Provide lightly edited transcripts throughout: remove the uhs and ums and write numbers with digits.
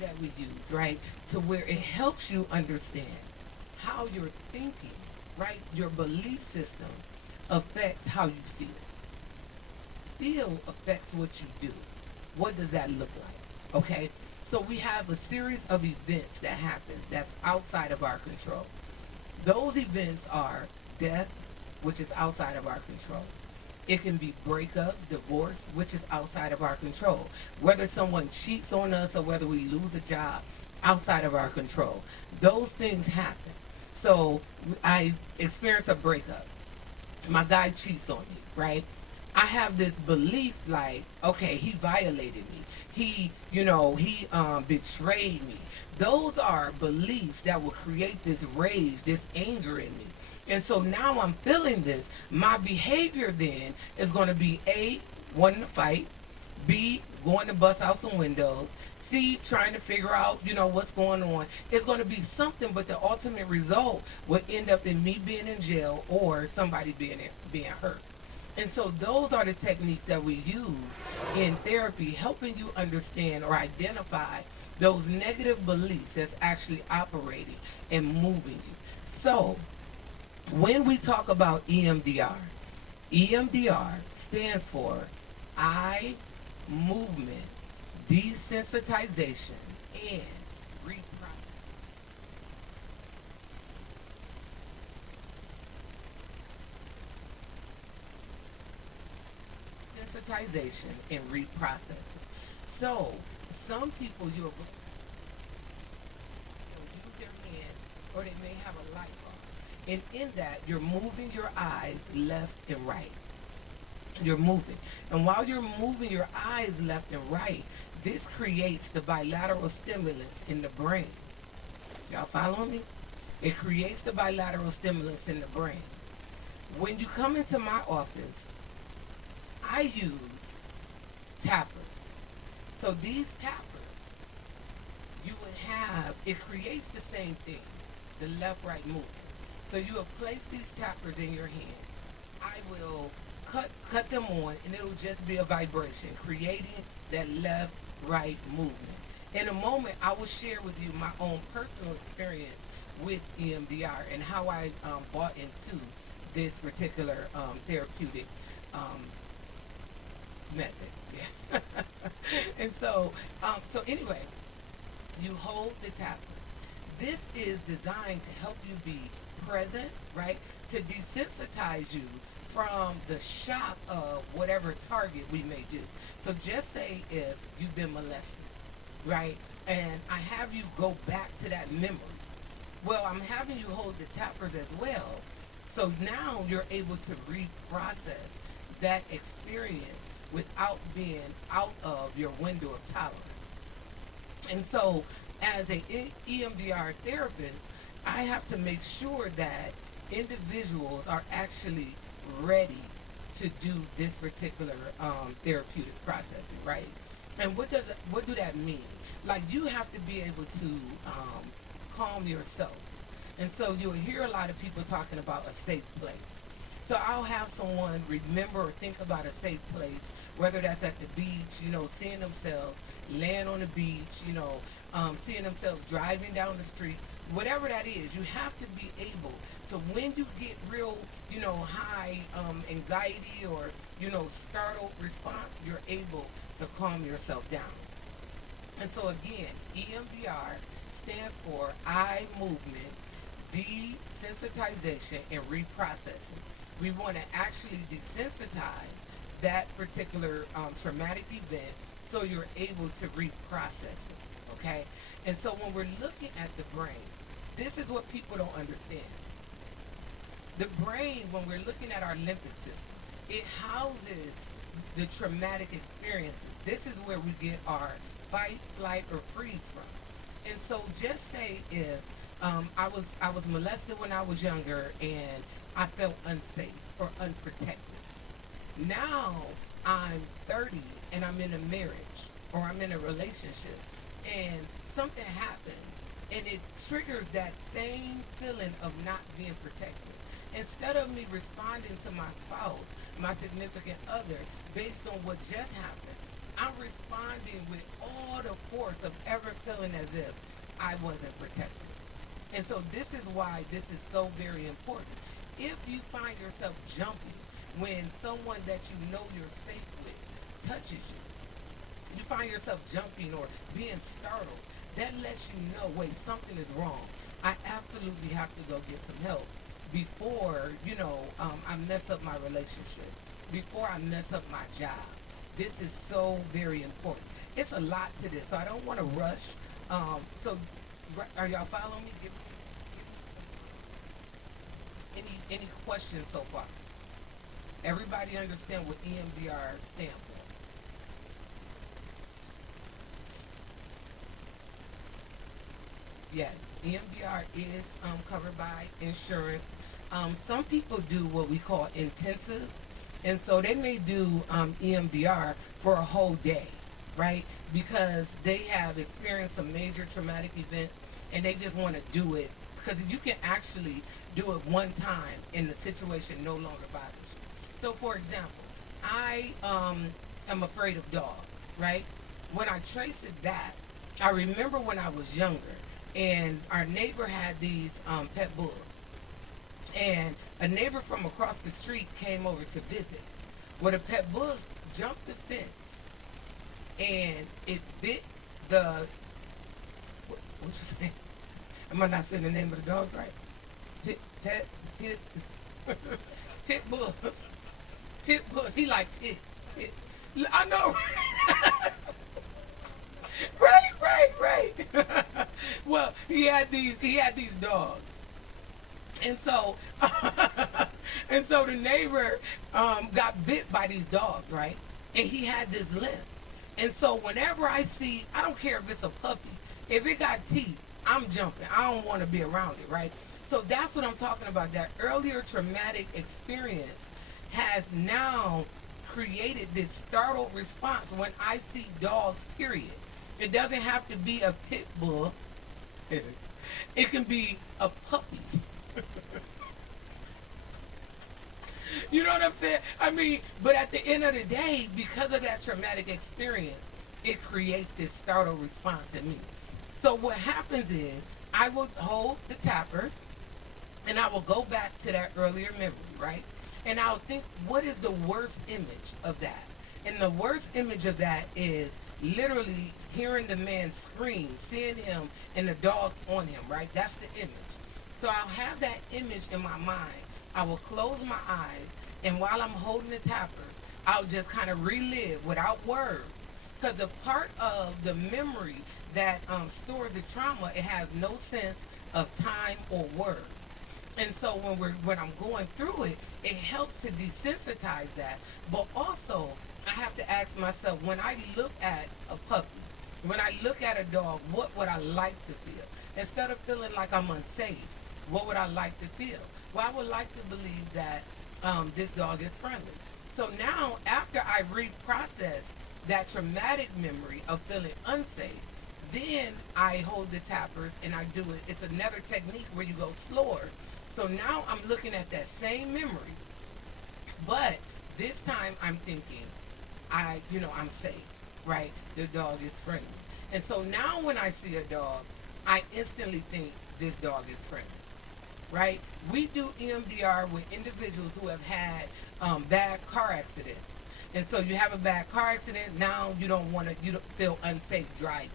that we use, right, to where it helps you understand how you're thinking, right? Your belief system affects how you feel. Feel affects what you do. What does that look like? Okay? So we have a series of events that happens that's outside of our control. Those events are death, which is outside of our control. It can be breakups, divorce, which is outside of our control. Whether someone cheats on us or whether we lose a job, outside of our control. Those things happen. So I experienced a breakup. My guy cheats on me, right? I have this belief like, okay, he violated me. He betrayed me. Those are beliefs that will create this rage, this anger in me. And so now I'm feeling this. My behavior then is going to be A, wanting to fight, B, going to bust out some windows, C, trying to figure out, what's going on. It's going to be something, but the ultimate result would end up in me being in jail or somebody being hurt. And so those are the techniques that we use in therapy, helping you understand or identify those negative beliefs that's actually operating and moving you. So when we talk about EMDR, EMDR stands for eye movement desensitization and desensitization and reprocessing. So some people you'll use their hand or they may have a light bulb. And in that you're moving your eyes left and right. You're moving. And while you're moving your eyes left and right, this creates the bilateral stimulus in the brain. Y'all follow me? It creates the bilateral stimulus in the brain. When you come into my office, I use tappers. So these tappers, you would have, it creates the same thing, the left-right movement. So you will place these tappers in your hand. I will cut them on, and it'll just be a vibration, creating that left-right movement. In a moment, I will share with you my own personal experience with EMDR and how I bought into this particular therapeutic method. Yeah. And so anyway, you hold the tappers. This is designed to help you be present, right? To desensitize you from the shock of whatever target we may do. So just say if you've been molested, right? And I have you go back to that memory. Well, I'm having you hold the tappers as well. So now you're able to reprocess that experience without being out of your window of tolerance. And so as an EMDR therapist, I have to make sure that individuals are actually ready to do this particular therapeutic processing, right? And what do that mean? Like you have to be able to calm yourself. And so you'll hear a lot of people talking about a safe place. So I'll have someone remember or think about a safe place, whether that's at the beach, seeing themselves laying on the beach, seeing themselves driving down the street, whatever that is. You have to be able to, when you get real, high anxiety or, startled response, you're able to calm yourself down. And so again, EMDR stands for eye movement desensitization and reprocessing. We want to actually desensitize that particular traumatic event so you're able to reprocess it, okay? And so when we're looking at the brain, this is what people don't understand. The brain, when we're looking at our limbic system, it houses the traumatic experiences. This is where we get our fight, flight, or freeze from. And so just say if I was molested when I was younger and I felt unsafe or unprotected. Now I'm 30 and I'm in a marriage or I'm in a relationship and something happens and it triggers that same feeling of not being protected. Instead of me responding to my spouse, my significant other, based on what just happened, I'm responding with all the force of ever feeling as if I wasn't protected. And so this is why this is so very important. If you find yourself jumping when someone that you know you're safe with touches you, you find yourself jumping or being startled, that lets you know, wait, something is wrong. I absolutely have to go get some help before, I mess up my relationship, before I mess up my job. This is so very important. It's a lot to this, so I don't want to rush. Are y'all following me? Any questions so far? Everybody understand what EMDR stands for? Yes, EMDR is covered by insurance. Some people do what we call intensives, and so they may do EMDR for a whole day, right? Because they have experienced some major traumatic events, and they just want to do it because you can actually do it one time, and the situation no longer bothers you. So, for example, I am afraid of dogs, right? When I trace it back, I remember when I was younger, and our neighbor had these pet bulls. And a neighbor from across the street came over to visit. Well, the pet bulls jumped the fence, and it bit the, what you saying? Am I not saying the name of the dogs right? Pit, pit bulls. Pit bulls. He like pit. I know. Right. Well, he had these dogs, and so the neighbor got bit by these dogs, right? And he had this limp, and so whenever I see, I don't care if it's a puppy, if it got teeth, I'm jumping. I don't want to be around it, right? So that's what I'm talking about. That earlier traumatic experience has now created this startled response when I see dogs, period. It doesn't have to be a pit bull. It can be a puppy. You know what I'm saying? I mean, but at the end of the day, because of that traumatic experience, it creates this startled response in me. So what happens is I will hold the tappers and I will go back to that earlier memory, right? And I'll think, what is the worst image of that? And the worst image of that is literally hearing the man scream, seeing him and the dogs on him, right? That's the image. So I'll have that image in my mind. I will close my eyes, and while I'm holding the tappers, I'll just kind of relive without words. Because the part of the memory that stores the trauma, it has no sense of time or words. And so when I'm going through it, it helps to desensitize that. But also, I have to ask myself, when I look at a puppy, when I look at a dog, what would I like to feel? Instead of feeling like I'm unsafe, what would I like to feel? Well, I would like to believe that this dog is friendly. So now, after I reprocess that traumatic memory of feeling unsafe, then I hold the tappers and I do it. It's another technique where you go slower. So now I'm looking at that same memory, but this time I'm thinking, I'm safe, right? The dog is friendly. And so now when I see a dog, I instantly think this dog is friendly, right? We do EMDR with individuals who have had bad car accidents. And so you have a bad car accident, now you don't feel unsafe driving.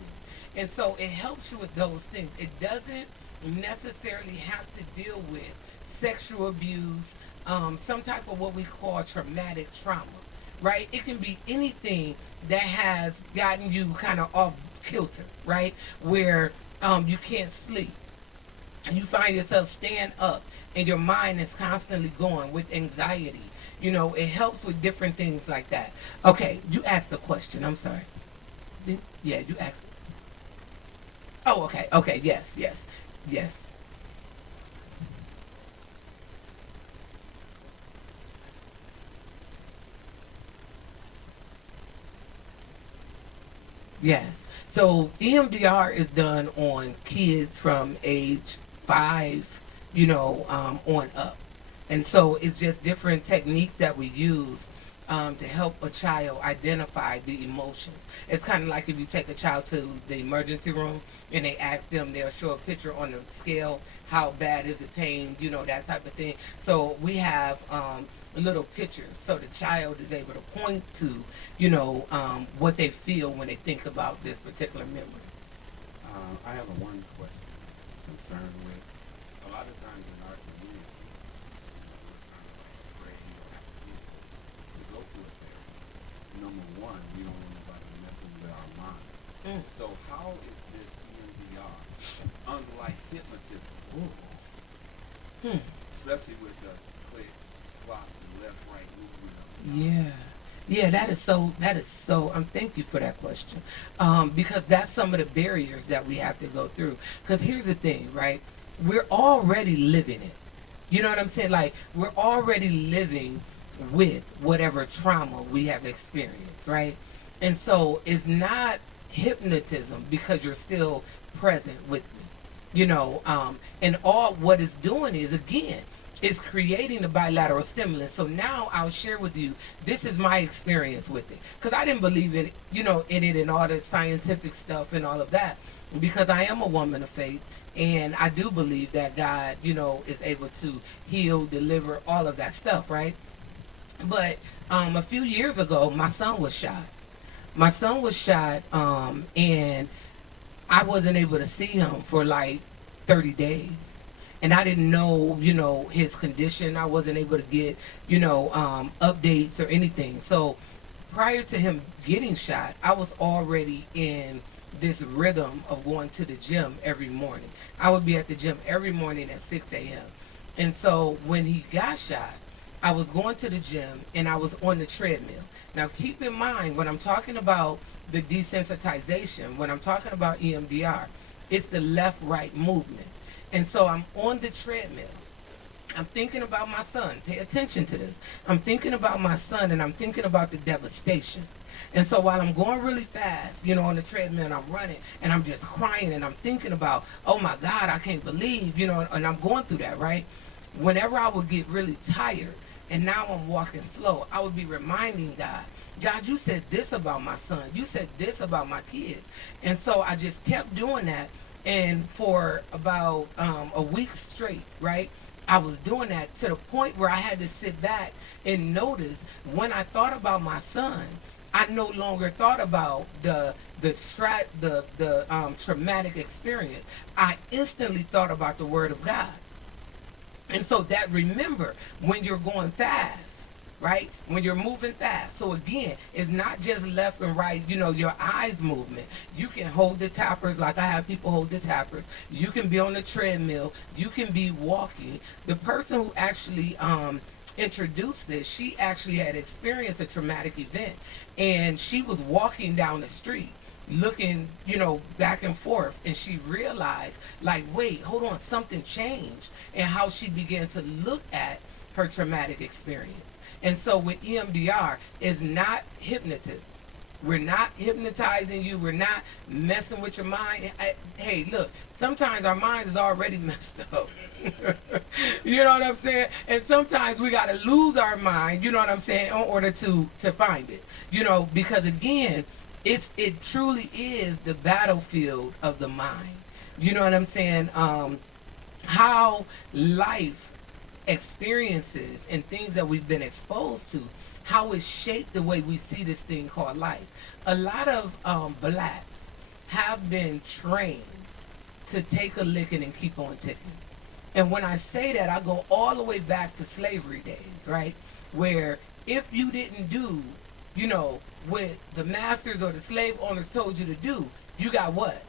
And so it helps you with those things. It doesn't necessarily have to deal with sexual abuse, some type of what we call traumatic trauma, right? It can be anything that has gotten you kind of off kilter, right? Where you can't sleep and you find yourself staying up and your mind is constantly going with anxiety. It helps with different things like that. Okay, you asked a question. I'm sorry. Yeah, you asked. Oh, okay, yes. Yes. So EMDR is done on kids from age 5, on up. And so it's just different techniques that we use to help a child identify the emotions. It's kind of like if you take a child to the emergency room and they ask them, they'll show a picture on the scale, how bad is the pain, that type of thing. So we have little pictures so the child is able to point to, what they feel when they think about this particular memory. I have a one question concerned with a lot of times in our community, we're kind of like afraid or apprehensive to go to a therapist. Number one, we don't want nobody messing with our mind. Mm. So how is this EMDR unlike hypnotism? Ooh. Hmm. Especially with the click, clock, and left, right movement of the Yeah. Yeah, that is so, thank you for that question. Because that's some of the barriers that we have to go through. Because here's the thing, right? We're already living it. You know what I'm saying? Like, we're already living with whatever trauma we have experienced, right? And so it's not hypnotism because you're still present with me. And all what it's doing is, again, is creating a bilateral stimulus. So now I'll share with you, this is my experience with it. Because I didn't believe in, in it and all the scientific stuff and all of that. Because I am a woman of faith. And I do believe that God, is able to heal, deliver, all of that stuff, right? But a few years ago, my son was shot. My son was shot, and I wasn't able to see him for like 30 days. And I didn't know, his condition. I wasn't able to get, updates or anything. So prior to him getting shot, I was already in this rhythm of going to the gym every morning. I would be at the gym every morning at 6 a.m. And so when he got shot, I was going to the gym and I was on the treadmill. Now keep in mind, when I'm talking about the desensitization, when I'm talking about EMDR, it's the left-right movement. And so I'm on the treadmill. I'm thinking about my son. Pay attention to this. I'm thinking about my son and I'm thinking about the devastation. And so while I'm going really fast, on the treadmill and I'm running and I'm just crying and I'm thinking about, oh my God, I can't believe, and I'm going through that, right? Whenever I would get really tired and now I'm walking slow, I would be reminding God, God, you said this about my son. You said this about my kids. And so I just kept doing that. And for about a week straight, right, I was doing that to the point where I had to sit back and notice when I thought about my son, I no longer thought about the traumatic experience. I instantly thought about the Word of God. And so that, remember, when you're going fast, right? When you're moving fast. So again, it's not just left and right, your eyes movement. You can hold the tappers like I have people hold the tappers. You can be on the treadmill. You can be walking. The person who actually introduced this, she actually had experienced a traumatic event. And she was walking down the street looking, back and forth. And she realized, like, wait, hold on, something changed. And how she began to look at her traumatic experience. And so with EMDR, it's not hypnotism. We're not hypnotizing you. We're not messing with your mind. Hey, look, sometimes our minds is already messed up. You know what I'm saying? And sometimes we got to lose our mind, you know what I'm saying, in order to find it. Because again, it truly is the battlefield of the mind. You know what I'm saying? How life experiences and things that we've been exposed to, how it shaped the way we see this thing called life. A lot of blacks have been trained to take a licking and keep on ticking. And when I say that, I go all the way back to slavery days, right? Where if you didn't do, what the masters or the slave owners told you to do, you got what?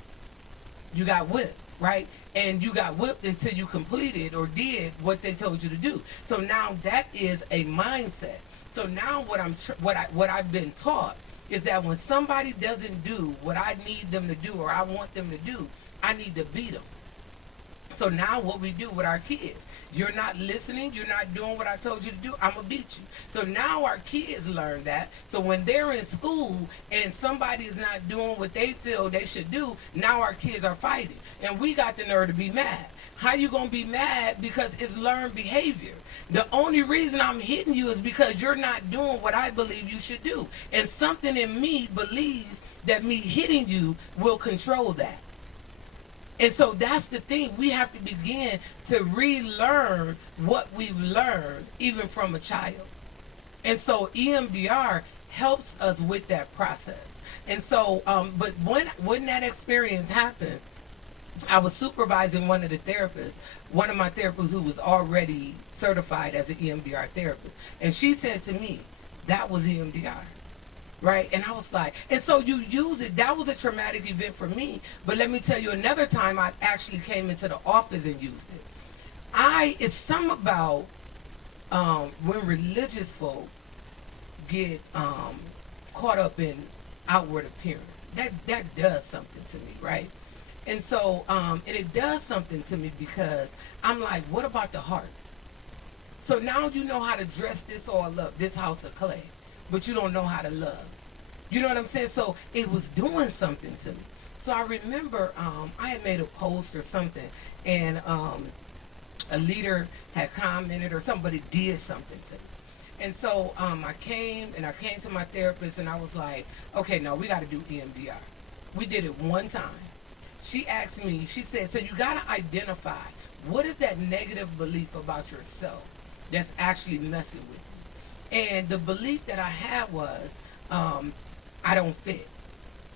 You got whipped, right? And you got whipped until you completed or did what they told you to do. So now that is a mindset. So now what I've been taught is that when somebody doesn't do what I need them to do or I want them to do, I need to beat them. So now what we do with our kids, you're not listening, you're not doing what I told you to do, I'm going to beat you. So now our kids learn that. So when they're in school and somebody is not doing what they feel they should do, now our kids are fighting. And we got the nerve to be mad. How you going to be mad? Because it's learned behavior. The only reason I'm hitting you is because you're not doing what I believe you should do. And something in me believes that me hitting you will control that. And so that's the thing. We have to begin to relearn what we've learned, even from a child. And so EMDR helps us with that process. And so, but when that experience happened, I was supervising one of the therapists, one of my therapists who was already certified as an EMDR therapist. And she said to me, that was EMDR. Right? And I was like, and so you use it. That was a traumatic event for me. But let me tell you another time I actually came into the office and used it. It's something about when religious folk get caught up in outward appearance. That does something to me, right? And so, and it does something to me because I'm like, what about the heart? So now you know how to dress this all up, this house of clay, but you don't know how to love. You know what I'm saying? So it was doing something to me. So I remember I had made a post or something, and a leader had commented or somebody did something to me. And so I came to my therapist and I was like, okay, no, we got to do EMDR. We did it one time. She asked me, she said, so you got to identify what is that negative belief about yourself that's actually messing with you. And the belief that I had was, I don't fit,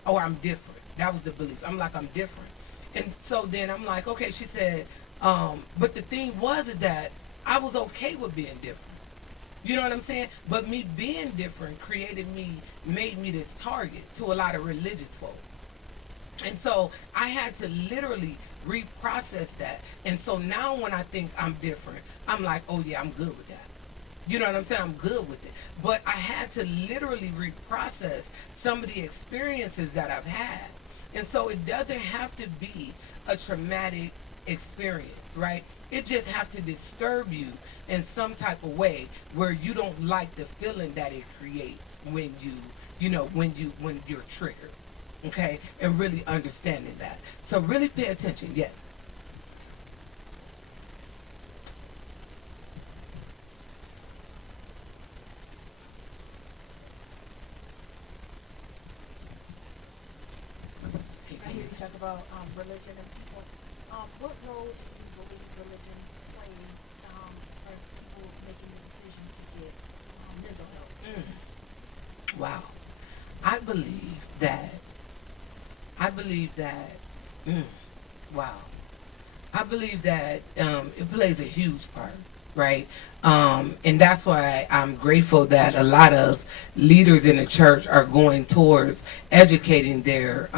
or I'm different. That was the belief. I'm like, I'm different. And so then I'm like, okay, she said, but the thing was is that I was okay with being different. You know what I'm saying? But me being different made me this target to a lot of religious folk. And so I had to literally reprocess that. And so now when I think I'm different, I'm like, oh yeah, I'm good with that. You know what I'm saying? I'm good with it. But I had to literally reprocess some of the experiences that I've had. And so it doesn't have to be a traumatic experience, right? It just has to disturb you in some type of way where you don't like the feeling that it creates when when you're triggered. Okay? And really understanding that. So really pay attention, yes. I hear you talk about religion and people. What role do you believe religion plays as people making the decision to get mental health? Wow. I believe that, I believe that, wow. I believe that it plays a huge part, right? And that's why I'm grateful that a lot of leaders in the church are going towards educating their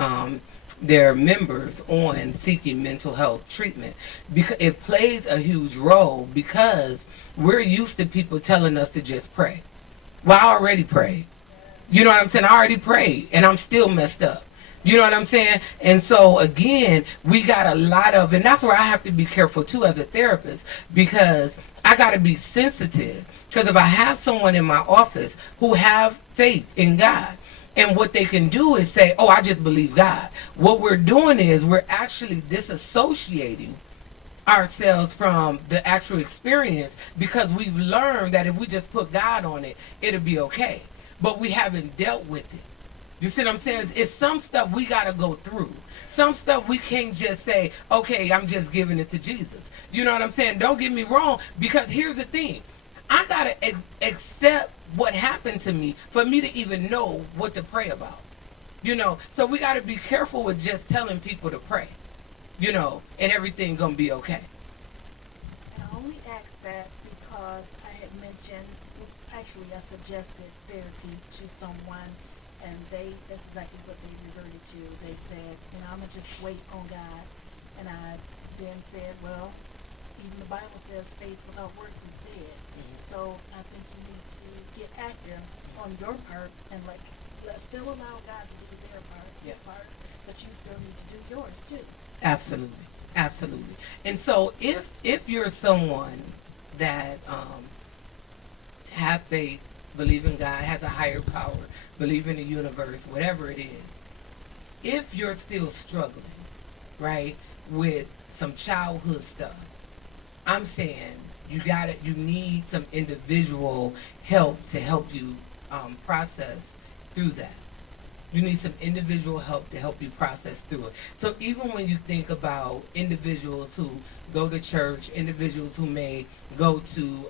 members on seeking mental health treatment, because it plays a huge role, because we're used to people telling us to just pray. Well, I already prayed. You know what I'm saying? I already prayed and I'm still messed up. You know what I'm saying? And so again, we got a lot of, and that's where I have to be careful too as a therapist, because I got to be sensitive. Because if I have someone in my office who have faith in God, and what they can do is say, oh, I just believe God. What we're doing is we're actually disassociating ourselves from the actual experience, because we've learned that if we just put God on it, it'll be okay. But we haven't dealt with it. You see what I'm saying? It's some stuff we got to go through. Some stuff we can't just say, okay, I'm just giving it to Jesus. You know what I'm saying? Don't get me wrong, because here's the thing. I got to accept what happened to me for me to even know what to pray about. So we got to be careful with just telling people to pray, and everything going to be okay. And I only asked that because I had mentioned, actually I suggested therapy to someone, and that's exactly what they reverted to. They said, I'm going to just wait on God. And I then said, well, even the Bible says faith without works is dead. So I think you need to get active on your part and still allow God to do their part, his part, but you still need to do yours too. Absolutely. Absolutely. And so if you're someone that have faith, believe in God, has a higher power, believe in the universe, whatever it is, if you're still struggling, right, with some childhood stuff, I'm saying you need some individual help to help you process through that. You need some individual help to help you process through it. So even when you think about individuals who go to church, individuals who may go to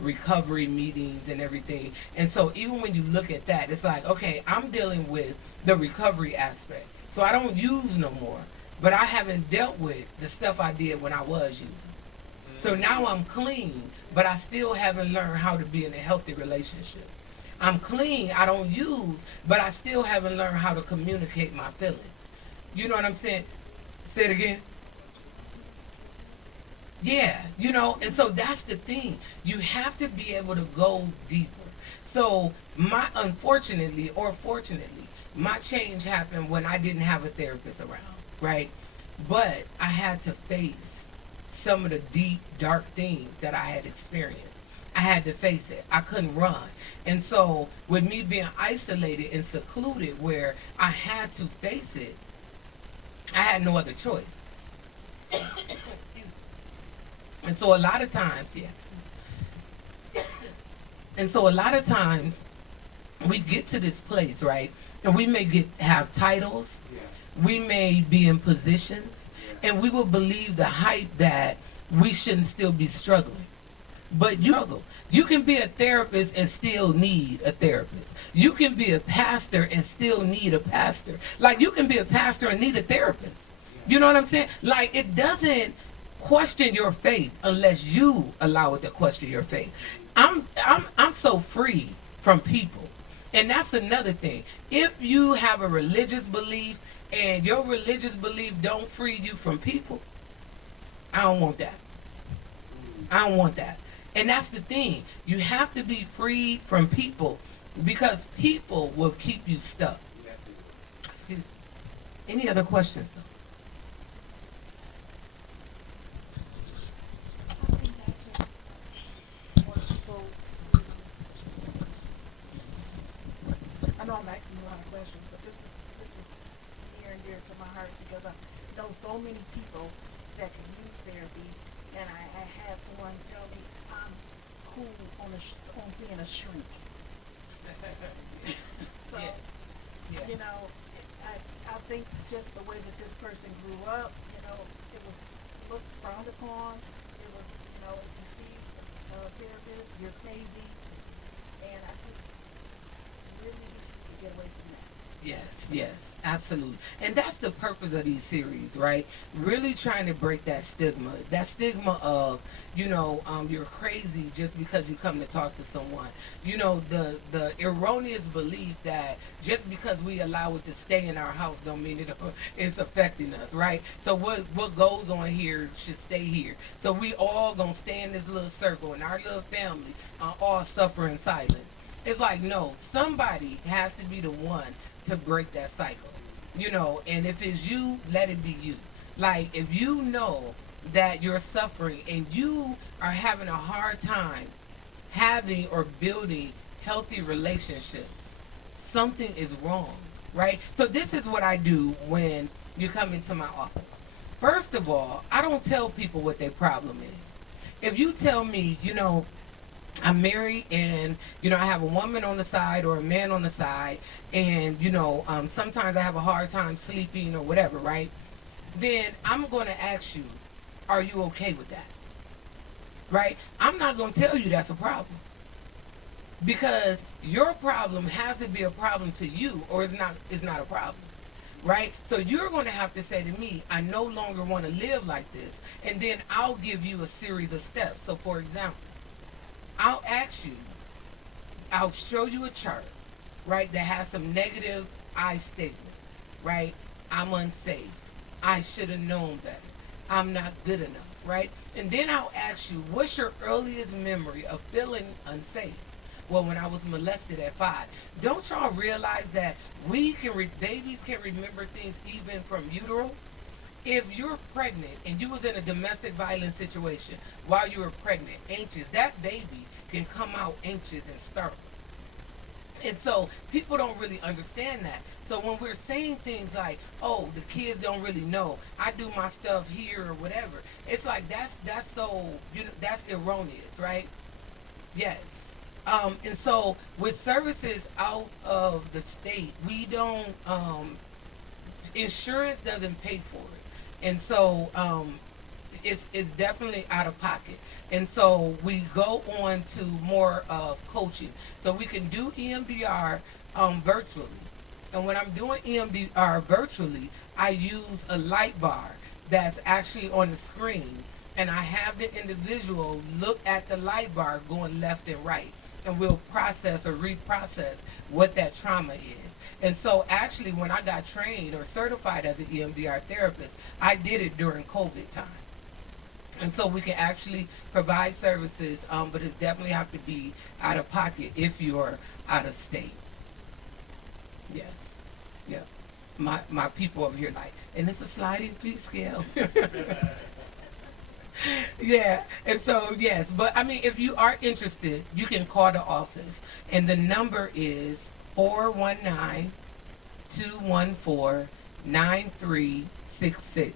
recovery meetings and everything, and so even when you look at that, it's like, okay, I'm dealing with the recovery aspect. So I don't use no more, but I haven't dealt with the stuff I did when I was using. So now I'm clean, but I still haven't learned how to be in a healthy relationship. I'm clean, I don't use, but I still haven't learned how to communicate my feelings. You know what I'm saying? Say it again. Yeah, and so that's the thing. You have to be able to go deeper. So unfortunately or fortunately, my change happened when I didn't have a therapist around, right? But I had to face some of the deep, dark things that I had experienced. I had to face it. I couldn't run. And so with me being isolated and secluded where I had to face it, I had no other choice. And so a lot of times, yeah. And so a lot of times we get to this place, right? And we may have titles, we may be in positions, and we will believe the hype that we shouldn't still be struggling. But you can be a therapist and still need a therapist. You can be a pastor and still need a pastor. Like you can be a pastor and need a therapist. You know what I'm saying? Like it doesn't question your faith unless you allow it to question your faith. I'm so free from people. And that's another thing. If you have a religious belief and your religious belief don't free you from people, I don't want that. I don't want that. And that's the thing. You have to be free from people because people will keep you stuck. Excuse me. Any other questions though? I think I just want people to, I know I'm asking you a lot of questions, but this is near and dear to my heart because I know so many people that can use therapy, and I had someone tell me I'm cool on being a shrink. So, Yeah. Yeah. you know, I think just the way that this person grew up, it was looked frowned upon. It was, if you see a therapist, you're crazy, and I just really need to get away from that. Yes, absolutely. And that's the purpose of these series, right? Really trying to break that stigma. That stigma of, you're crazy just because you come to talk to someone. The erroneous belief that just because we allow it to stay in our house don't mean it's affecting us, right? So what goes on here should stay here. So we all gonna stay in this little circle and our little family all suffer in silence. It's like, no, somebody has to be the one to break that cycle, and if it's you, let it be you. Like, if you know that you're suffering and you are having a hard time having or building healthy relationships, something is wrong, right? So this is what I do when you come into my office. First of all, I don't tell people what their problem is. If you tell me, I'm married and, I have a woman on the side or a man on the side and, sometimes I have a hard time sleeping or whatever, right? Then I'm going to ask you, are you okay with that? Right? I'm not going to tell you that's a problem because your problem has to be a problem to you or it's not a problem. Right? So you're going to have to say to me, I no longer want to live like this. And then I'll give you a series of steps. So for example, I'll ask you, I'll show you a chart, right, that has some negative I statements, right? I'm unsafe. I should have known better. I'm not good enough, right? And then I'll ask you, what's your earliest memory of feeling unsafe? Well, when I was molested at 5. Don't y'all realize that babies can remember things even from utero? if you're pregnant and you was in a domestic violence situation while you were pregnant, anxious, that baby can come out anxious and startled. And so people don't really understand that. So when we're saying things like, "Oh, the kids don't really know. I do my stuff here or whatever," it's like that's so that's erroneous, right? Yes. And so with services out of the state, we don't insurance doesn't pay for it, and so it's definitely out of pocket. And so we go on to more coaching. So we can do EMDR virtually. And when I'm doing EMDR virtually, I use a light bar that's actually on the screen. And I have the individual look at the light bar going left and right. And we'll process or reprocess what that trauma is. And so actually when I got trained or certified as an EMDR therapist, I did it during COVID time. And so we can actually provide services, but it definitely have to be out of pocket if you're out of state. Yes. Yep. My people over here like, and it's a sliding fee scale. Yeah. And so, yes. But, I mean, if you are interested, you can call the office. And the number is 419-214-9366.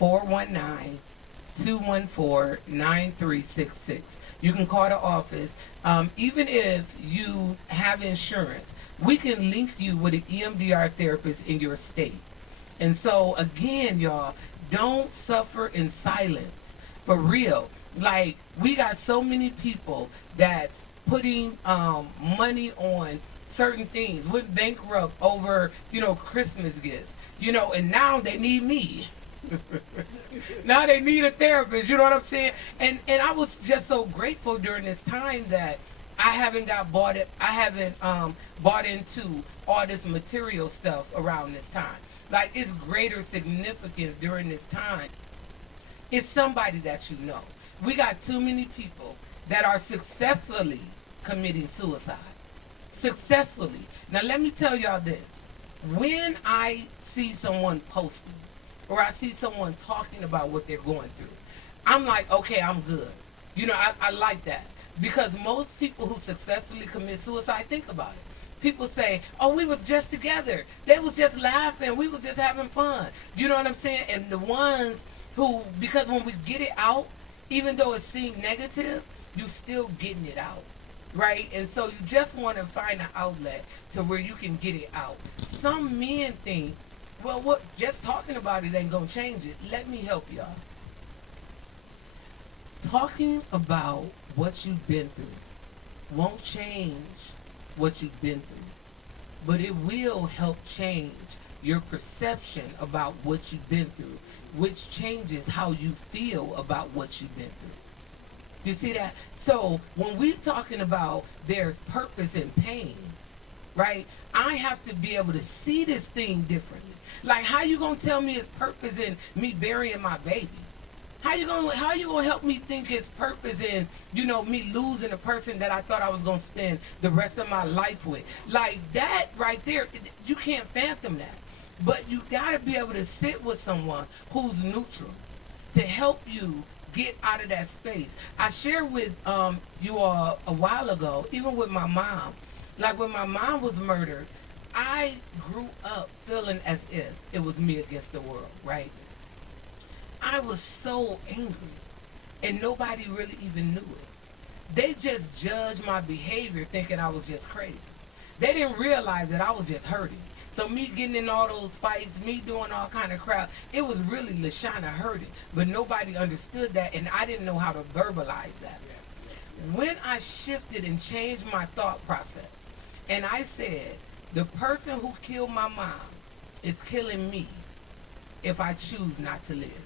419-214-9366. You can call the office. Even if you have insurance, we can link you with an EMDR therapist in your state. And so, again, y'all, don't suffer in silence. For real. Like, we got so many people that's putting money on certain things, went bankrupt over, Christmas gifts, and now they need me. Now they need a therapist, you know what I'm saying? And I was just so grateful during this time that I haven't bought into all this material stuff around this time. Like, it's greater significance during this time. It's somebody that you know. We got too many people that are successfully committing suicide. Successfully. Now let me tell y'all this. When I see someone posting or I see someone talking about what they're going through, I'm like, okay, I'm good. I like that. Because most people who successfully commit suicide, think about it. People say, oh, we was just together. They was just laughing. We was just having fun. You know what I'm saying? And the ones who, because when we get it out, even though it seemed negative, you still getting it out, right? And so you just want to find an outlet to where you can get it out. Some men think, well, what? Just talking about it ain't gonna change it. Let me help y'all. Talking about what you've been through won't change what you've been through, but it will help change your perception about what you've been through, which changes how you feel about what you've been through. You see that? So when we're talking about there's purpose in pain, right? I have to be able to see this thing differently. Like, how you gonna tell me it's purpose in me burying my baby? How you gonna help me think it's purpose in, me losing a person that I thought I was gonna spend the rest of my life with? Like, that right there, you can't fathom that. But you gotta be able to sit with someone who's neutral to help you get out of that space. I shared with you all a while ago, even with my mom. Like, when my mom was murdered, I grew up feeling as if it was me against the world, right? I was so angry, and nobody really even knew it. They just judged my behavior thinking I was just crazy. They didn't realize that I was just hurting. So me getting in all those fights, me doing all kind of crap, it was really Lashanna hurting. But nobody understood that, and I didn't know how to verbalize that. When I shifted and changed my thought process, and I said, the person who killed my mom is killing me if I choose not to live.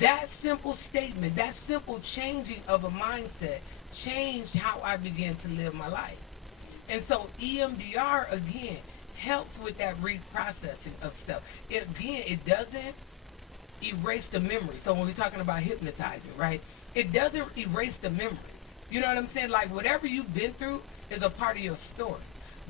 That simple statement, that simple changing of a mindset changed how I began to live my life. And so EMDR, again, helps with that reprocessing of stuff. It doesn't erase the memory. So when we're talking about hypnotizing, right, it doesn't erase the memory. You know what I'm saying? Like, whatever you've been through is a part of your story.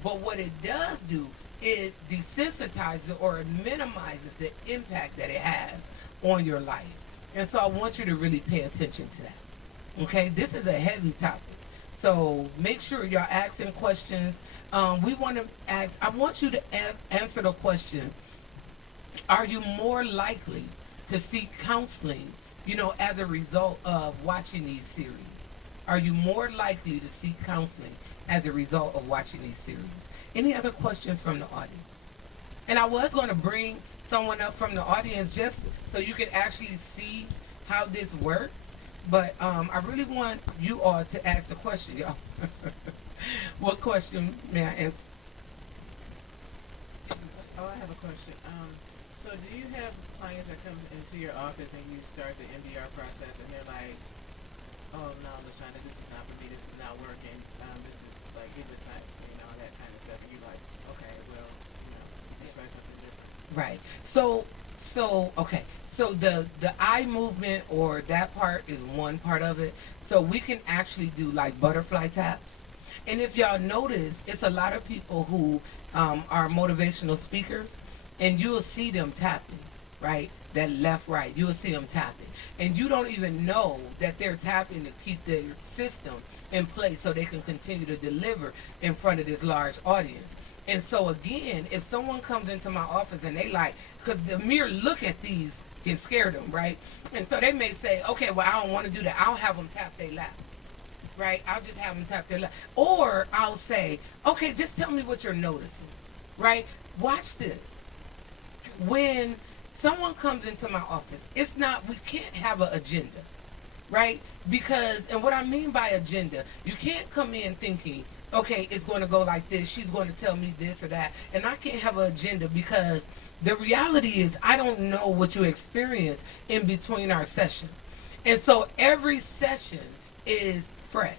But what it does do, it desensitizes or it minimizes the impact that it has on your life. And so I want you to really pay attention to that. Okay, this is a heavy topic. So make sure you're asking questions. We want to ask, I want you to answer the question: are you more likely to seek counseling, as a result of watching these series? Are you more likely to seek counseling as a result of watching these series? Any other questions from the audience? And I was going to bring someone up from the audience just so you can actually see how this works. But I really want you all to ask a question, y'all. What question may I answer? Oh, I have a question. So do you have clients that come into your office and you start the MDR process and they're like, oh no, Lashanna, this is not for me, this is not working, this is like, it just not, that kind of stuff, and you're like, okay, well, let's try something different. Right. So okay. So the eye movement or that part is one part of it. So we can actually do like butterfly taps. And if y'all notice, it's a lot of people who are motivational speakers, and you'll see them tapping, right? That left, right. You'll see them tapping. And you don't even know that they're tapping to keep their system in place so they can continue to deliver in front of this large audience. And so again, if someone comes into my office and they like, because the mere look at these can scare them, right? And so they may say, okay, well, I don't want to do that. I'll have them tap their lap, right? I'll just have them tap their lap. Or I'll say, okay, just tell me what you're noticing, right? Watch this. When someone comes into my office, we can't have an agenda, right? Because, and what I mean by agenda, you can't come in thinking, okay, it's going to go like this, she's going to tell me this or that, and I can't have an agenda because the reality is I don't know what you experience in between our sessions. And so every session is fresh.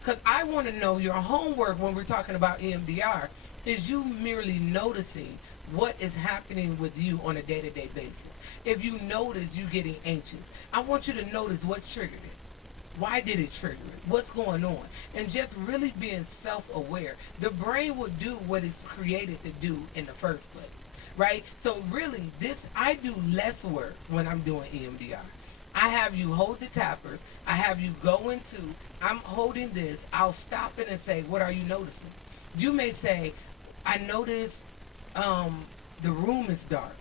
Because I want to know your homework when we're talking about EMDR is you merely noticing what is happening with you on a day-to-day basis. If you notice you getting anxious, I want you to notice what triggered it. Why did it trigger it? What's going on? And just really being self-aware. The brain will do what it's created to do in the first place, right? So really, I do less work when I'm doing EMDR. I have you hold the tappers. I have you go into, I'm holding this. I'll stop it and say, what are you noticing? You may say, I notice the room is dark.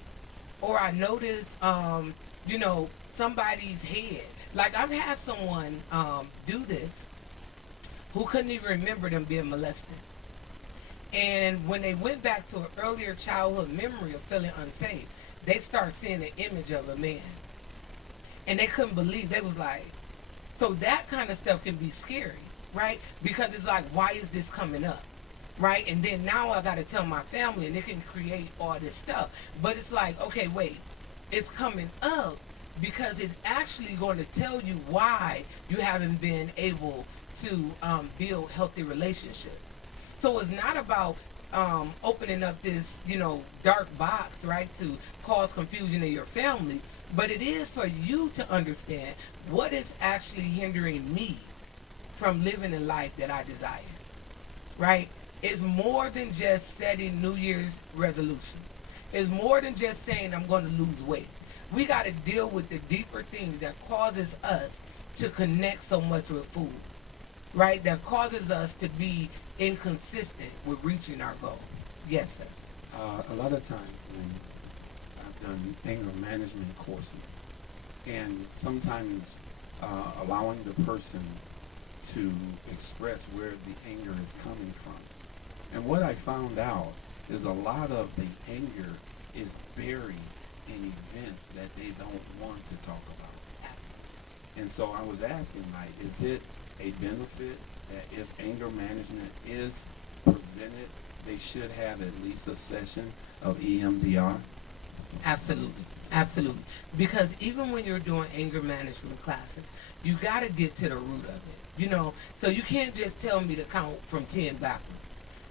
Or I notice, somebody's head. Like I've had someone do this who couldn't even remember them being molested. And when they went back to an earlier childhood memory of feeling unsafe, they start seeing an image of a man. And they couldn't believe, they was like, so that kind of stuff can be scary, right? Because it's like, why is this coming up? Right? And then now I got to tell my family and it can create all this stuff. But it's like, okay, wait, it's coming up because it's actually going to tell you why you haven't been able to build healthy relationships. So it's not about opening up this, dark box, right, to cause confusion in your family, but it is for you to understand what is actually hindering me from living a life that I desire, right? It's more than just setting New Year's resolutions. It's more than just saying I'm going to lose weight. We got to deal with the deeper things that causes us to connect so much with food, right? That causes us to be inconsistent with reaching our goal. Yes, sir. A lot of times when I've done anger management courses, and sometimes allowing the person to express where the anger is coming from. And what I found out is a lot of the anger is buried in events that they don't want to talk about. And so I was asking, like, is it a benefit that if anger management is presented, they should have at least a session of EMDR? Absolutely. Absolutely. Because even when you're doing anger management classes, you got to get to the root of it, So you can't just tell me to count from 10 backwards.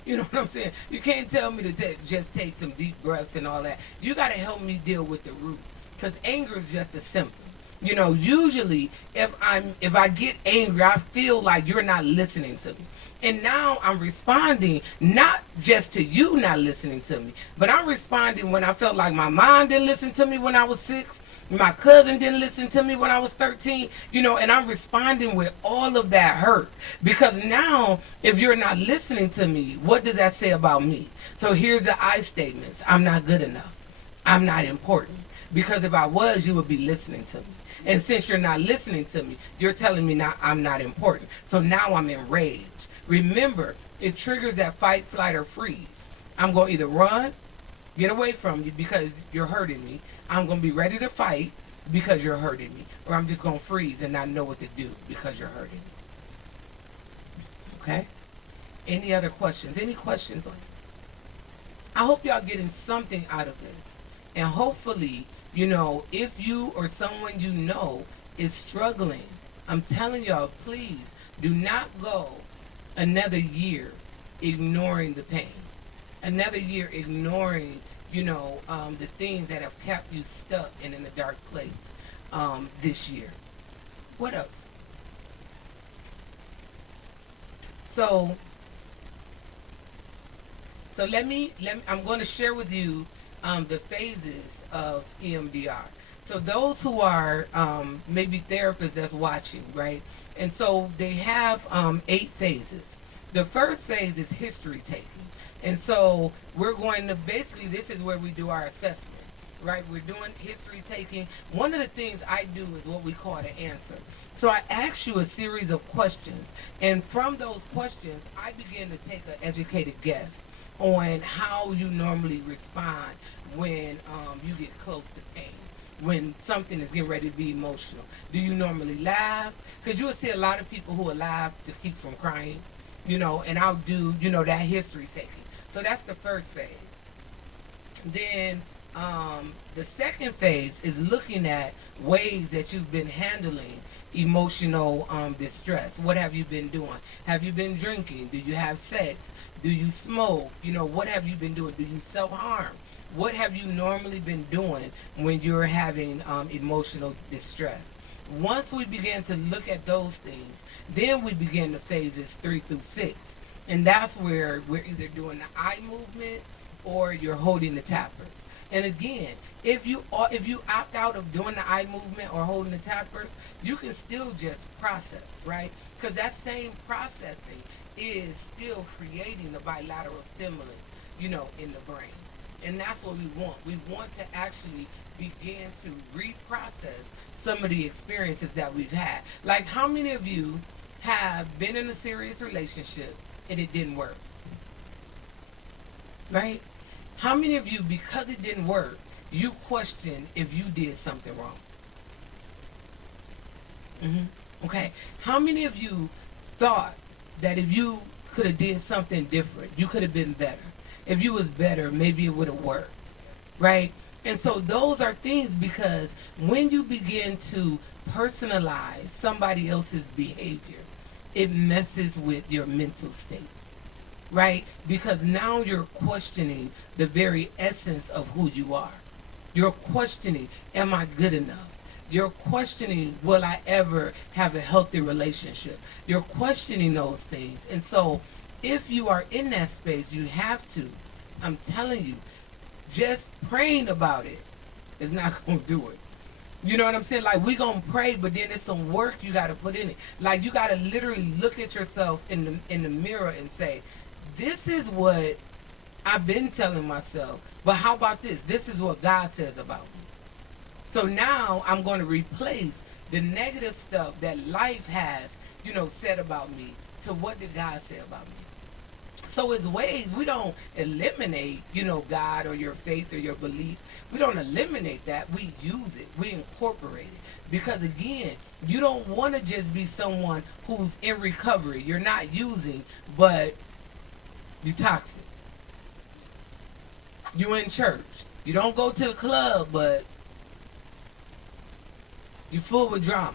You know what I'm saying? You can't tell me to just take some deep breaths and all that. You got to help me deal with the root. Because anger is just a symptom. Usually if I get angry, I feel like you're not listening to me. And now I'm responding not just to you not listening to me, but I'm responding when I felt like my mom didn't listen to me when I was 6, my cousin didn't listen to me when I was 13, and I'm responding with all of that hurt. Because now, if you're not listening to me, what does that say about me? So here's the I statements. I'm not good enough. I'm not important. Because if I was, you would be listening to me. And since you're not listening to me, you're telling me now I'm not important. So now I'm enraged. Remember, it triggers that fight, flight, or freeze. I'm going to either run, get away from you because you're hurting me. I'm going to be ready to fight because you're hurting me. Or I'm just going to freeze and not know what to do because you're hurting me. Okay? Any other questions? Any questions on it? I hope y'all getting something out of this. And hopefully, if you or someone you know is struggling, I'm telling y'all, please do not go another year ignoring the pain. Another year ignoring, the things that have kept you stuck and in a dark place this year. What else? So let me I'm going to share with you the phases of EMDR. So those who are maybe therapists that's watching, right? And so they have 8 phases. The first phase is history taking. And so we're going to basically, this is where we do our assessment, right? We're doing history taking. One of the things I do is what we call the answer. So I ask you a series of questions. And from those questions, I begin to take an educated guess on how you normally respond when you get close to pain, when something is getting ready to be emotional. Do you normally laugh? Because you will see a lot of people who will laugh to keep from crying, and I'll do, that history taking. So that's the first phase. Then the second phase is looking at ways that you've been handling emotional distress. What have you been doing? Have you been drinking? Do you have sex? Do you smoke? What have you been doing? Do you self-harm? What have you normally been doing when you're having emotional distress? Once we begin to look at those things, then we begin the phases 3 through 6. And that's where we're either doing the eye movement or you're holding the tappers. And again, if you opt out of doing the eye movement or holding the tappers, you can still just process, right? Because that same processing is still creating the bilateral stimulus, in the brain. And that's what we want. We want to actually begin to reprocess some of the experiences that we've had. Like, how many of you have been in a serious relationship and it didn't work? Right? How many of you, because it didn't work, you question if you did something wrong? Okay. How many of you thought that if you could have did something different, you could have been better? If you was better, maybe it would have worked, right? And so those are things, because when you begin to personalize somebody else's behavior, it messes with your mental state, right? Because now you're questioning the very essence of who you are. You're questioning, am I good enough? You're questioning, will I ever have a healthy relationship? You're questioning those things. And so if you are in that space, you have to, I'm telling you, just praying about it is not going to do it. You know what I'm saying? Like, we going to pray, but then it's some work you got to put in it. Like, you got to literally look at yourself in the mirror and say, this is what I've been telling myself, but how about this? This is what God says about me. So now I'm going to replace the negative stuff that life has, said about me, to what did God say about me. So it's ways we don't eliminate, God or your faith or your belief. We don't eliminate that. We use it. We incorporate it. Because again, you don't want to just be someone who's in recovery. You're not using, but you're toxic. You're in church. You don't go to the club, but you're full with drama.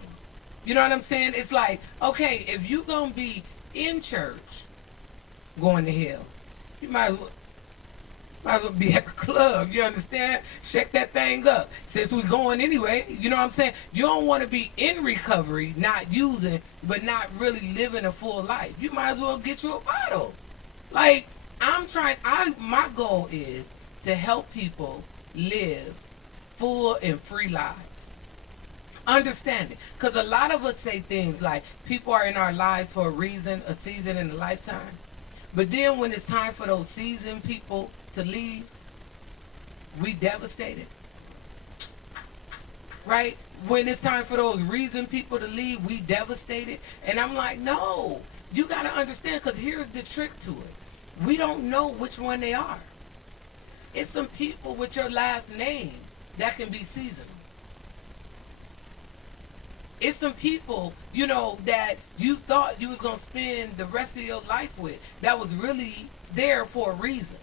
You know what I'm saying? It's like, okay, if you're going to be in church going to hell, you might as well. Might as well be at the club, you understand? Shake that thing up. Since we're going anyway, you know what I'm saying? You don't want to be in recovery, not using, but not really living a full life. You might as well get you a bottle. Like, my goal is to help people live full and free lives. Understand it. Because a lot of us say things like, people are in our lives for a reason, a season, and a lifetime. But then when it's time for those seasoned people to leave, we devastated. Right? When it's time for those reasoned people to leave, we devastated. And I'm like, no, you got to understand, because here's the trick to it. We don't know which one they are. It's some people with your last name that can be seasoned. It's some people, that you thought you was going to spend the rest of your life with that was really there for a reason.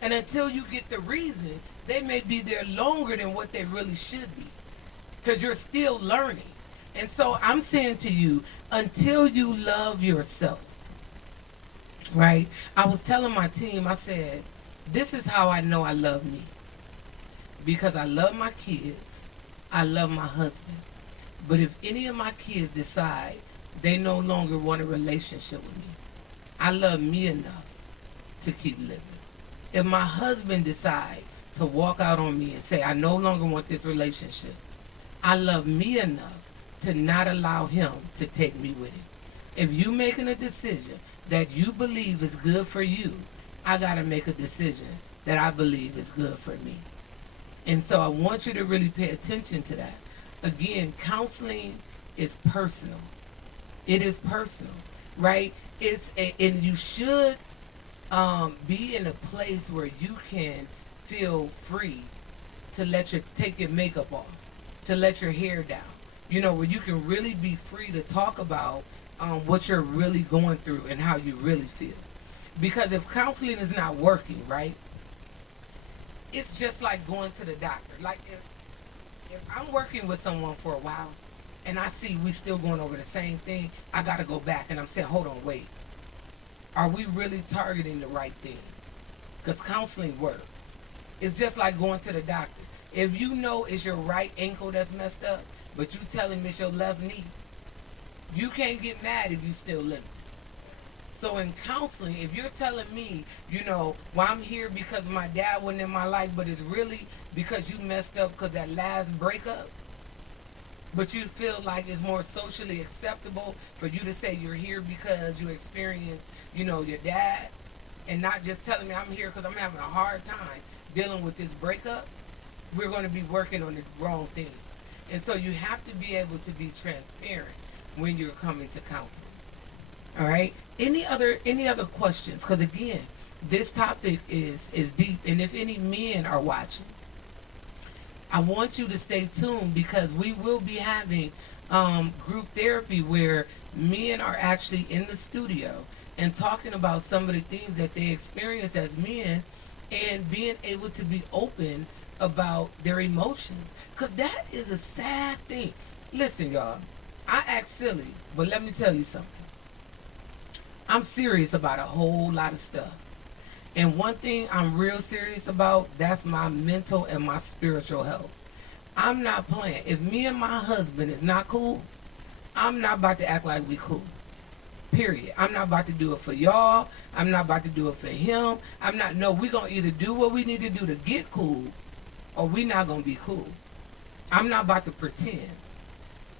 And until you get the reason, they may be there longer than what they really should be, because you're still learning. And so I'm saying to you, until you love yourself, right? I was telling my team, I said, this is how I know I love me. Because I love my kids. I love my husband. But if any of my kids decide they no longer want a relationship with me, I love me enough to keep living. If my husband decides to walk out on me and say, I no longer want this relationship, I love me enough to not allow him to take me with him. If you making a decision that you believe is good for you, I got to make a decision that I believe is good for me. And so I want you to really pay attention to that. Again, counseling is personal. It is personal, right? And you should be in a place where you can feel free to take your makeup off, to let your hair down. Where you can really be free to talk about what you're really going through and how you really feel. Because if counseling is not working, right, it's just like going to the doctor. Like if I'm working with someone for a while and I see we still going over the same thing, I got to go back and I'm saying, hold on, wait. Are we really targeting the right thing? Because counseling works. It's just like going to the doctor. If you know it's your right ankle that's messed up, but you telling me it's your left knee, you can't get mad if you still living. So in counseling, if you're telling me, well, I'm here because my dad wasn't in my life, but it's really because you messed up because that last breakup, but you feel like it's more socially acceptable for you to say you're here because you experienced, your dad, and not just telling me I'm here because I'm having a hard time dealing with this breakup, we're going to be working on the wrong thing. And so you have to be able to be transparent when you're coming to counseling. All right. Any other questions? Because again, this topic is deep, and if any men are watching, I want you to stay tuned, because we will be having group therapy where men are actually in the studio and talking about some of the things that they experience as men, and being able to be open about their emotions, because that is a sad thing. Listen, y'all, I act silly, but let me tell you something. I'm serious about a whole lot of stuff. And one thing I'm real serious about, that's my mental and my spiritual health. I'm not playing. If me and my husband is not cool, I'm not about to act like we cool. Period. I'm not about to do it for y'all. I'm not about to do it for him. No, we're going to either do what we need to do to get cool, or we're not going to be cool. I'm not about to pretend.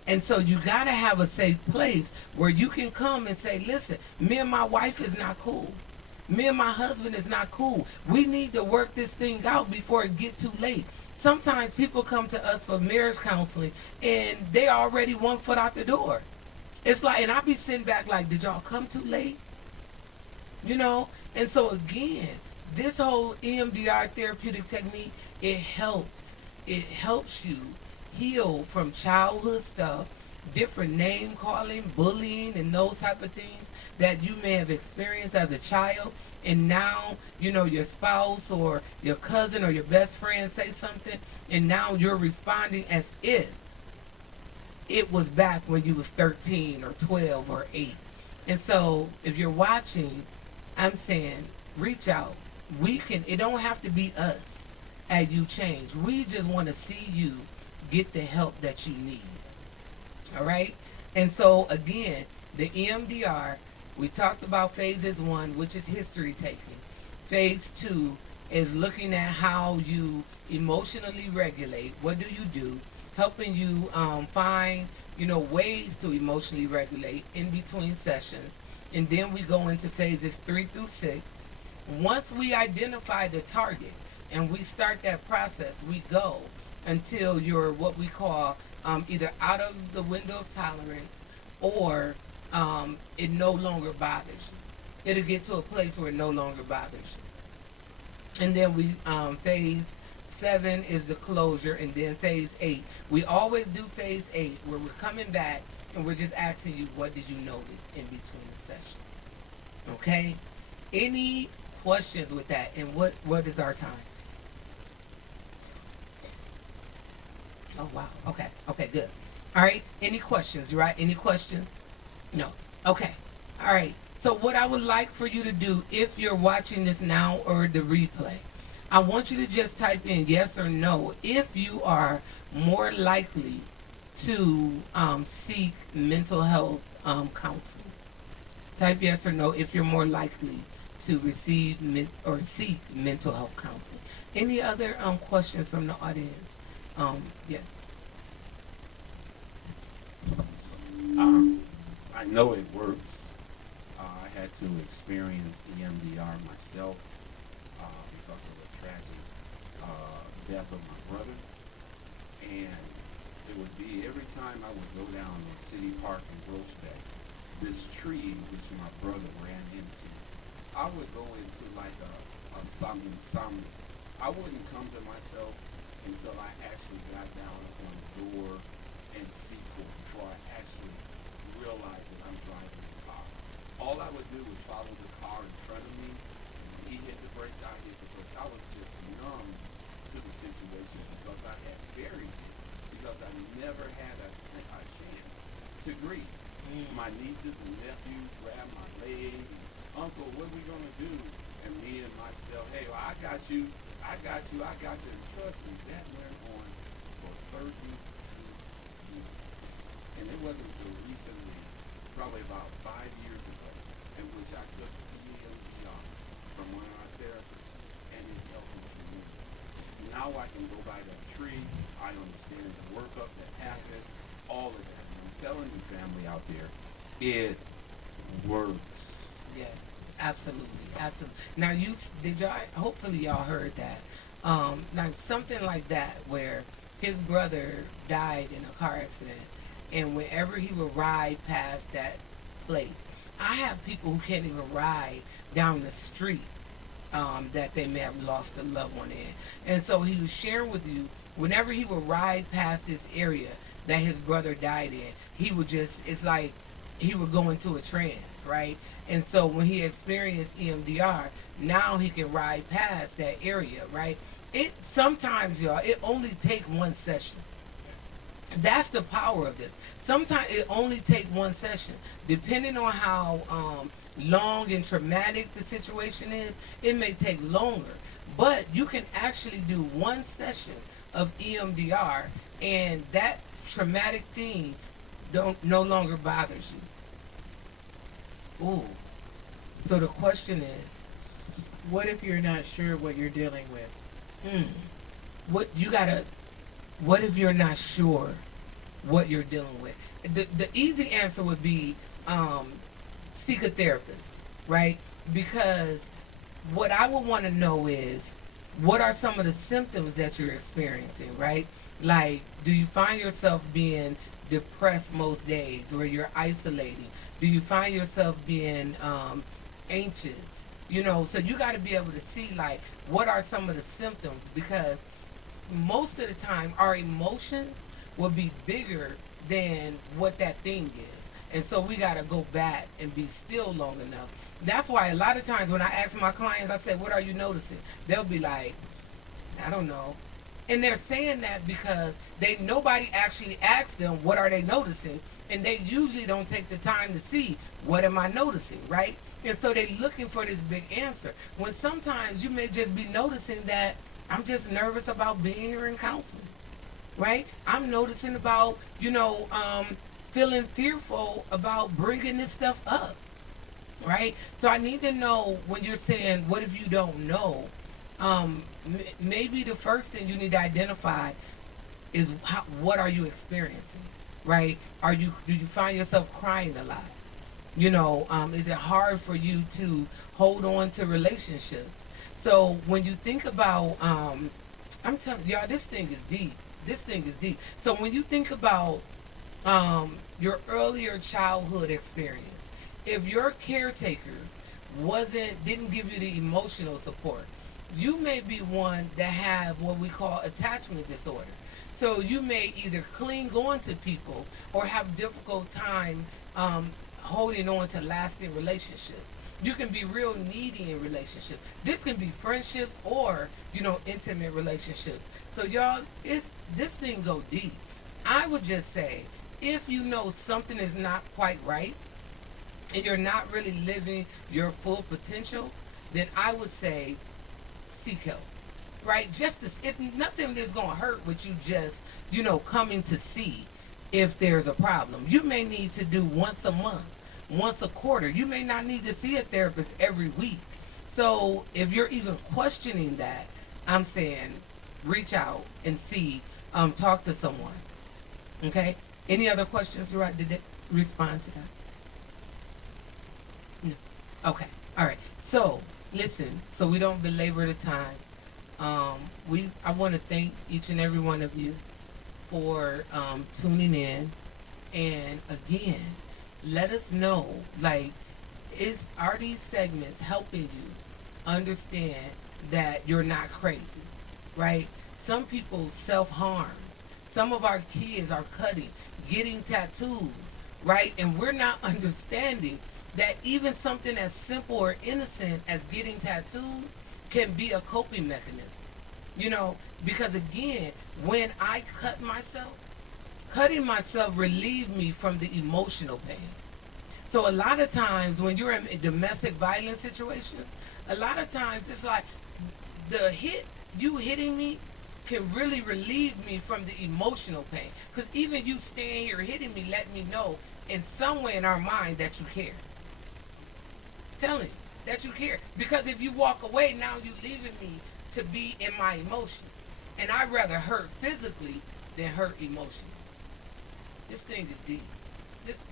And so you got to have a safe place where you can come and say, listen, me and my wife is not cool. Me and my husband is not cool. We need to work this thing out before it get too late. Sometimes people come to us for marriage counseling and they already 1 foot out the door. It's like, and I be sitting back like, did y'all come too late? And so again, this whole EMDR therapeutic technique, it helps. It helps you heal from childhood stuff, different name calling, bullying, and those type of things that you may have experienced as a child. And now, your spouse or your cousin or your best friend say something, and now you're responding as if it was back when you was 13 or 12 or 8. And so if you're watching, I'm saying reach out. we can, it don't have to be us as you change. We just want to see you get the help that you need. All right? And so, again, the EMDR, we talked about phases one, which is history taking. Phase two is looking at how you emotionally regulate. What do you do? Helping you find, ways to emotionally regulate in between sessions. And then we go into phases 3 through 6. Once we identify the target and we start that process, we go until you're what we call either out of the window of tolerance or it no longer bothers you. It'll get to a place where it no longer bothers you. And then we phase 7 is the closure, and then phase 8. We always do phase 8 where we're coming back and we're just asking you, what did you notice in between the session? Okay? Any questions with that? And what is our time? Oh, wow. Okay. Okay, good. All right. Any questions? You right? Any questions? No. Okay. All right. So what I would like for you to do, if you're watching this now or the replay, I want you to just type in yes or no if you are more likely to seek mental health counseling. Type yes or no if you're more likely to receive or seek mental health counseling. Any other questions from the audience? Yes. I know it works. I had to experience EMDR myself because of the tragic death of my brother. And it would be every time I would go down to City Park in Groesbeck, this tree which my brother ran into, I would go into like a insomnia. I wouldn't come to myself until I actually got down on the door and see for it before I actually realized that I'm driving the car. All I would do was follow the car in front of me. When he hit the brakes, I hit the brakes. I was just numb to the situation because I had buried it, because I never had a chance to grieve. My nieces and nephews grabbed my leg. Uncle, what are we going to do? And me and myself, hey, well, I got you. And trust me, that went on for 32 years. And it wasn't until recently, probably about 5 years ago, in which I took EMDR from one of my therapists, and it helped me tremendously. Now I can go by that tree. I understand the workup that happens, all of that. And I'm telling you, family out there, it works. Yes, absolutely. Now did y'all? Hopefully y'all heard that. Now something like that where his brother died in a car accident, and whenever he would ride past that place, I have people who can't even ride down the street that they may have lost a loved one in, and so he was sharing with you whenever he would ride past this area that his brother died in, he would it's like he would go into a trance, right? And so when he experienced EMDR, now he can ride past that area, right? It sometimes, y'all, it only take one session. That's the power of this. Sometimes it only take one session. Depending on how long and traumatic the situation is, it may take longer. But you can actually do one session of EMDR, and that traumatic thing no longer bothers you. Ooh. So the question is, What if you're not sure what you're dealing with? what if you're not sure what you're dealing with? The easy answer would be seek a therapist, right? Because what I would want to know is, what are some of the symptoms that you're experiencing, right? Like, do you find yourself being depressed most days, or you're isolating? Do you find yourself being anxious? So you got to be able to see, like, what are some of the symptoms, because most of the time our emotions will be bigger than what that thing is. And so we got to go back and be still long enough. That's why a lot of times when I ask my clients, I say, what are you noticing? They'll be like, I don't know. And they're saying that because nobody actually asked them, what are they noticing? And they usually don't take the time to see, what am I noticing, right? And so they're looking for this big answer. When sometimes you may just be noticing that I'm just nervous about being here in counseling, right? I'm noticing about, feeling fearful about bringing this stuff up, right? So I need to know, when you're saying, what if you don't know? Maybe the first thing you need to identify is what are you experiencing, right? Do you find yourself crying a lot? Is it hard for you to hold on to relationships? So when you think about, I'm telling y'all, this thing is deep. This thing is deep. So when you think about your earlier childhood experience, if your caretakers didn't give you the emotional support, you may be one that have what we call attachment disorder. So you may either cling on to people or have difficult time holding on to lasting relationships. You can be real needy in relationships. This can be friendships or, intimate relationships. So y'all, this thing go deep. I would just say, if you know something is not quite right and you're not really living your full potential, then I would say seek help. Right? Nothing is gonna hurt with you just, coming to see if there's a problem. You may need to do once a month, once a quarter. You may not need to see a therapist every week. So if you're even questioning that, I'm saying reach out and talk to someone. Okay? Any other questions? Did they respond to that? No. Okay. All right. So listen, so we don't belabor the time. I want to thank each and every one of you for tuning in, and again, let us know, are these segments helping you understand that you're not crazy, right? Some people self-harm. Some of our kids are getting tattoos, right? And we're not understanding that even something as simple or innocent as getting tattoos can be a coping mechanism. Because again, when I cutting myself relieved me from the emotional pain. So a lot of times when you're in domestic violence situations, a lot of times it's like you hitting me can really relieve me from the emotional pain. Because even you staying here hitting me let me know in some way in our mind that you care. Telling you that you care. Because if you walk away, now you leaving me to be in my emotions. And I'd rather hurt physically than hurt emotionally. This thing is deep.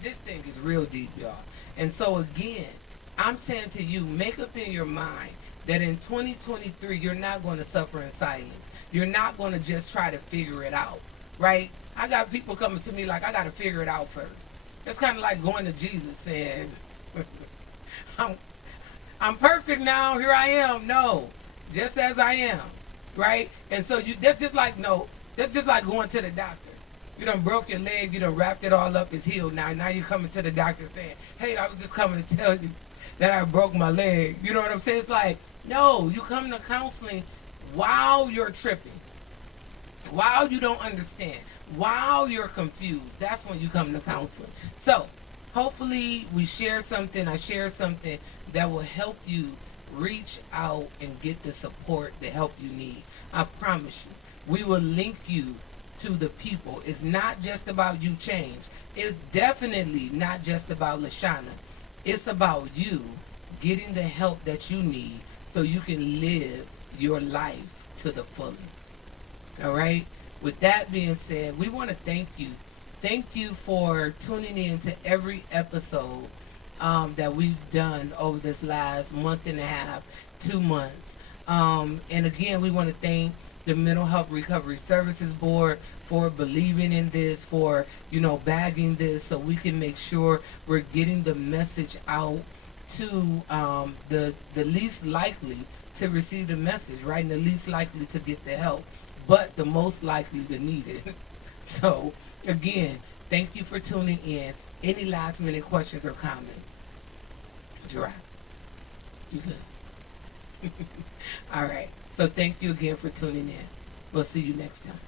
This thing is real deep, y'all. And so again, I'm saying to you, make up in your mind that in 2023, you're not going to suffer in silence. You're not going to just try to figure it out, right? I got people coming to me like, I got to figure it out first. It's kind of like going to Jesus saying, I'm perfect now, here I am. No, just as I am, right? And so that's just like going to the doctor. You done broke your leg, you done wrapped it all up, it's healed now. Now you're coming to the doctor saying, hey, I was just coming to tell you that I broke my leg. You know what I'm saying? It's like, no, you come to counseling while you're tripping, while you don't understand, while you're confused. That's when you come to counseling. So hopefully I share something that will help you reach out and get the support, the help you need. I promise you, we will link you to the people. It's not just about you change. It's definitely not just about Lashanna. It's about you getting the help that you need so you can live your life to the fullest. All right? With that being said, we want to thank you. Thank you for tuning in to every episode that we've done over this last month and a half, 2 months. And again, we want to thank the Mental Health Recovery Services Board for believing in this, for, bagging this so we can make sure we're getting the message out to the least likely to receive the message, right? And the least likely to get the help, but the most likely to need it. So, again, thank you for tuning in. Any last minute questions or comments? Giraffe, you good? All right. So thank you again for tuning in. We'll see you next time.